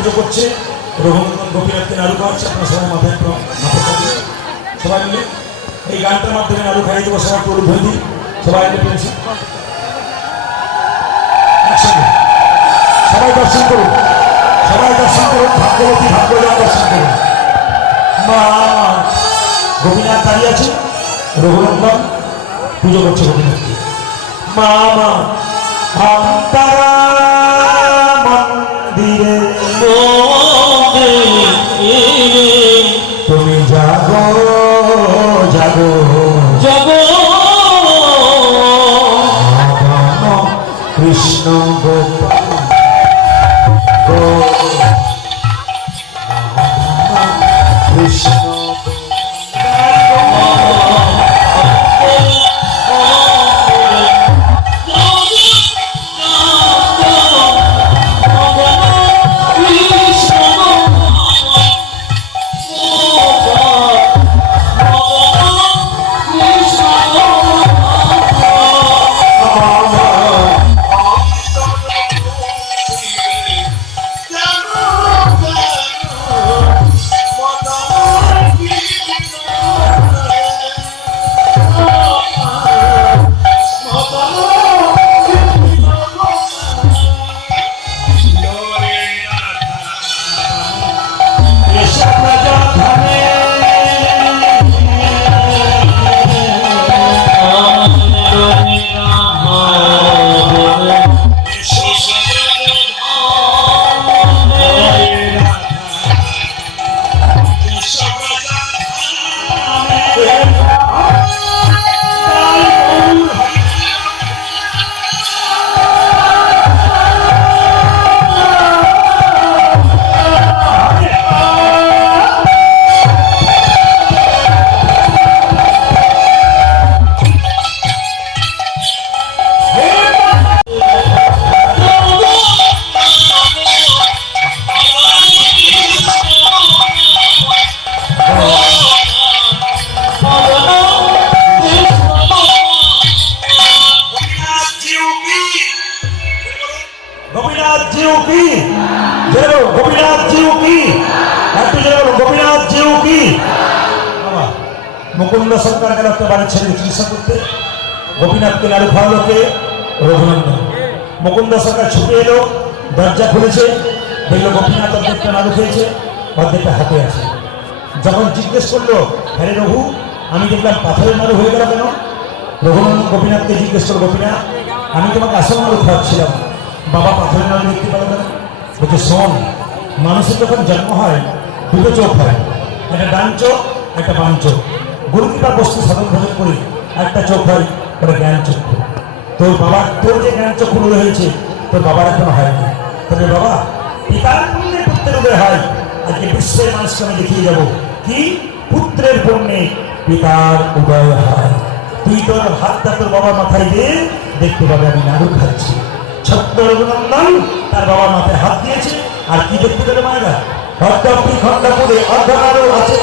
পুজো করছে রঘুনন্দন গোপীনাথকে নাড়ু খাওয়াচ্ছে। আপনারা সবাই মাথায় মাথা খাবেন সবাই মিলে। এই গানটার মাধ্যমে নাড়ু খাইয়ে দেবো সবাই টুলু ধরে দিই সবাই মিলে পেরেছি। সবাই দর্শন করুন, সবাই দর্শন করুন, ভাগ্যবতী ভাগ্যবান দর্শন করুন। মা গোপীনাথ দাঁড়িয়ে আছে, রঘুনন্দন পুজো করছে গোপীনাথকে। মা মা তারা মন্দিরে তুমি জাগো জাগো জাগো কৃষ্ণ গোপাল কৃষ্ণ মুকুন্দ সরকার গেল একটা বাড়ির ছেলে চিকিৎসা করতে, গোপীনাথকে নাড়ু খাওয়ালোকে রঘুনন্দন। মুকুন্দ সরকার ছুটে এলো, দরজা খুলেছে, দেখলো গোপীনাথ অর্ধেকটা নাড়ু খেয়েছে, অর্ধেকটা হাতে আছে। যখন জিজ্ঞেস করলো হ্যাঁ রঘু আমি দেখলাম পাথরের নাড়ু হয়ে গেল কেন, রঘুনন্দন গোপীনাথকে জিজ্ঞেস করলো গোপীনাথ আমি তোমাকে আসল নাড়ু খাওয়াচ্ছিলাম, বাবা পাথরের নাড়ু দেখতে পেল কেন? বলছে শোন, মানুষের যখন জন্ম হয় দুটো চোখ হয়, একটা ডান চোখ একটা বাম চোখ। গুরুকৃপা বস্তু সাধন ভোজন করি একটা চোখ হয় ওটা জ্ঞান চক্ষু। তোর বাবার তোর যে জ্ঞান চক্ষু উদয় হয়েছে তোর বাবার এখনো হয়নি। তবে বাবা পিতার পুণ্যে পুত্রের উদয় হয়। আজকে বিশ্বের মানুষকে আমি দেখিয়ে যাবো কি পুত্রের পুণ্যে পিতার উদয় হয়। তুই তোর হাতটা তোর বাবার মাথায় দিয়ে দেখতে পাবে আমি নাড়ু খাচ্ছি। ছোট্ট রঘুনন্দন তার বাবার মাথায় হাত দিয়েছে, আর কি দেখতে পেলে মায়েরা? অর্ধপি খণ্ড করে অর্ধনাড়ু আছে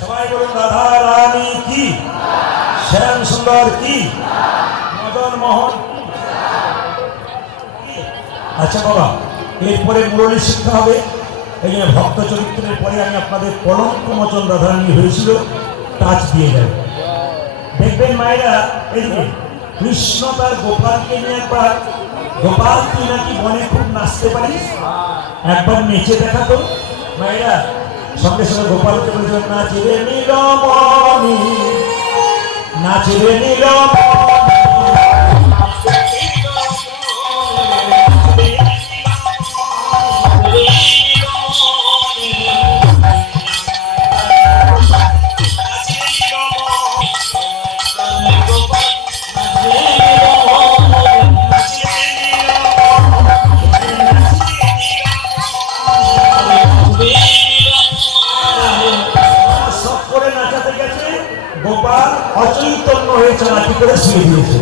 সবাই বলুন রাধা রানী কি, শ্যাম সুন্দর কি, মদন মোহন। আচ্ছা বাবা এরপরে মুরলী শিক্ষা হবে। এই জন্য ভক্ত চরিত্রের পরে আমি আপনাদের কলঙ্ক মোচন রাধারানী হয়েছিল টাচ দিয়ে যাবে। দেখবেন মায়েরা এদিকে কৃষ্ণ তার গোপালকে নিয়ে একবার, গোপাল তুই নাকি বনে খুব নাচতে পারিস, একবার নেচে দেখাতো। মায়েরা সঙ্গে সঙ্গে গোপালকে বলছেন নাচিরে নীলমণি, নাচিরে নীলমণি। অচৈতন্য হয়ে চালাকি করে শুয়ে দিয়েছে।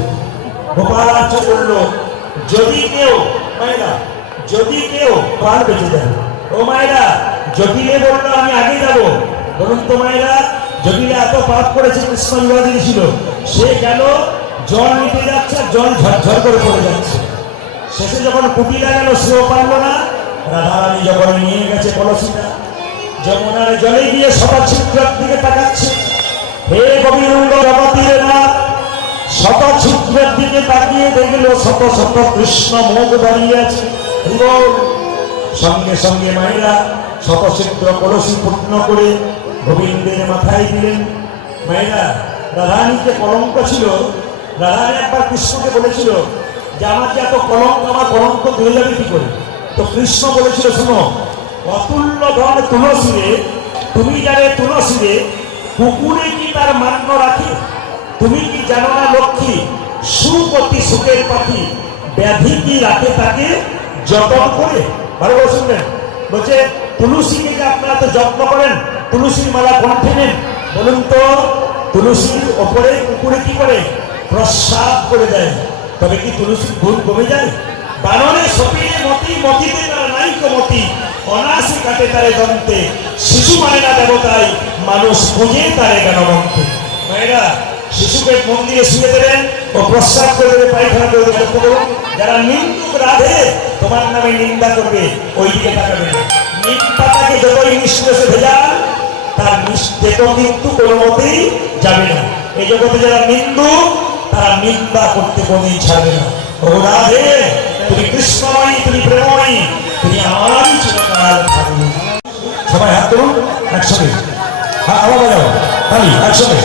গোপালাচার্য বলল, যদি কেউ মায়েরা, যদি কেউ প্রাণ বেঁচে যাবে। ও মায়েরা, জটিলে বললো আমি আগে যাব। বলুন তো মায়েরা, জটিলে এত পাপ করেছে, কৃষ্ণ বিবাহ দিয়েছিল, সে গেল, জল নিতে যাচ্ছে, জল ঝরঝর করে পড়ে যাচ্ছে। শেষে যখন কুটি লাগালো, সেও পারল না। রাধারানী যখন নিয়ে গেছে কলসিটা, যমুনার জলে গিয়ে সবার ছিদ্রের দিকে তাকাচ্ছে। হে গোবিন্দ জগতীর না, শত ছিদ্রের দিকে তাকিয়ে দেখল শত শত কৃষ্ণ মুখ দাঁড়িয়ে আছে। সঙ্গে সঙ্গে মায়েরা শত ছিদ্র কলসি পূর্ণ করে গোবিন্দের মাথায় দিলেন। মায়েরা, রাধারানীকে কলঙ্ক ছিল। রাধারানী একবার কৃষ্ণকে বলেছিল যে আমার যে এত কলঙ্ক, আমার কলঙ্ক ধুয়ে যাবে কি করে? তো কৃষ্ণ বলেছিল, শোনো, অতুল্য ধন তুলসীরে, তুমি যারে তুলসীরে, কুকুরে কি তার মান্য রাখে? তুমি কি জানো না লক্ষ্মী, সুপতি সুখের পাখি, ব্যাধি কি রাখে তাকে যতন করে? ভালো করে শুনবেন, বলছে তুলসীকে যে আপনারা তো যত্ন করেন, তুলসীর মালা কণ্ঠে নেন, বলুন তো তুলসীর ওপরে কুকুরে কি করে? প্রস্রাব করে দেয়। তবে কি তুলসীর গুণ কমে যায়? বানরে সপিয়ে মতি, মতিতে তার নাইক মতি, অনাসে কাটে তারে দন্তে, শিশু মানে না দেবতায়, মানুষ খুঁজে তারে কেন মন্ত্রে। মায়েরা, শিশুকে মন্দিরে শুয়ে দেবেন, ও প্রস্রাব করে দেবে, পায়খানা করে দেবে। যারা নিন্দুক রাধে তোমার নামে নিন্দা করবে, ওই দিকে তাকাবে না। নিম পাতাকে যতই নিঃশ্বাসে ভেজাল, তার নিষ্ঠেত কিন্তু কোনো মতেই যাবে না। এই জগতে যারা নিন্দু, তারা নিন্দা করতে কোনদিন ছাড়বে না। ও রাধে, তুমি কৃষ্ণময়ী, তুমি প্রেমময়ী, তুমি আমারই চিরকাল থাকবে। সবাই হাত তুলুন একসঙ্গে, হ্যাঁ আবার বাজাও তালি একসঙ্গে।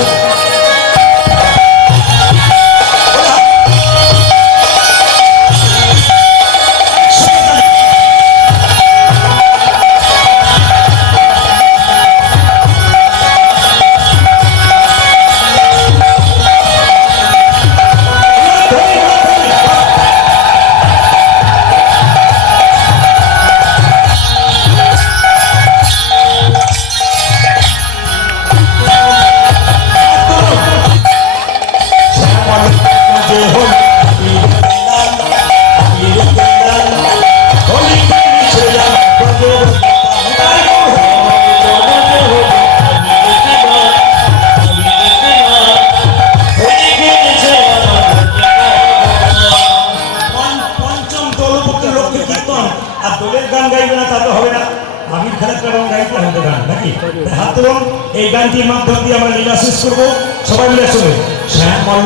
এই গানটির মাধ্যম দিয়ে আমরা লীলা শেষ করবো। সবাই মিলে শুনে শ্যামল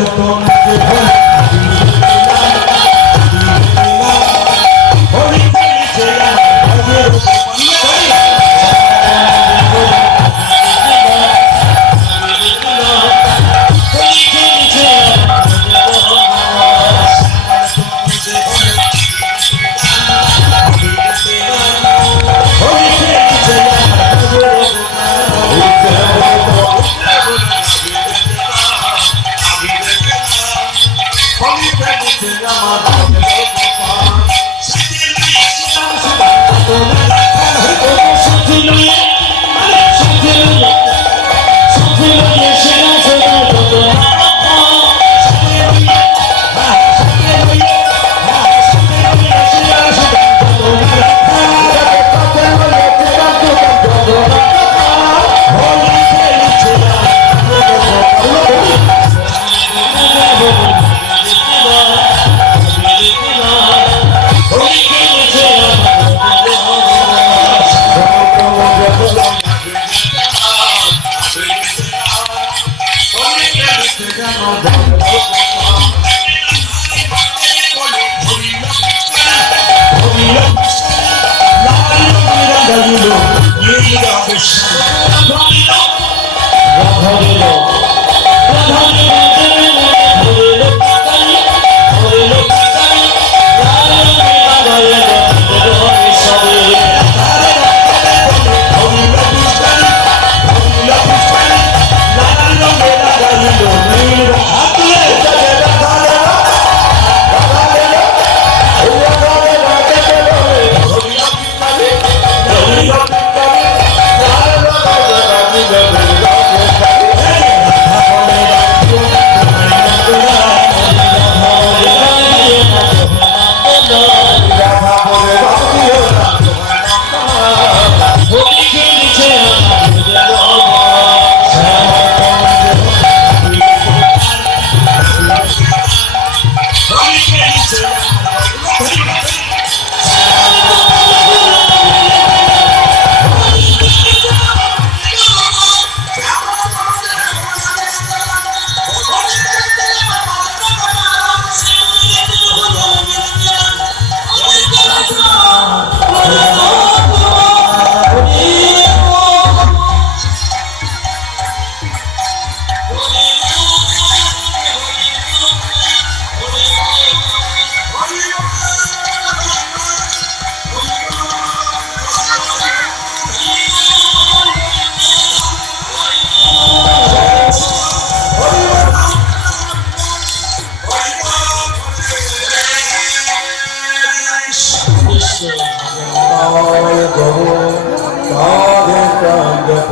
জপ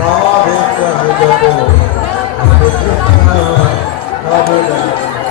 রাধে কৃষ্ণ জপ হরে কৃষ্ণ হরে রাম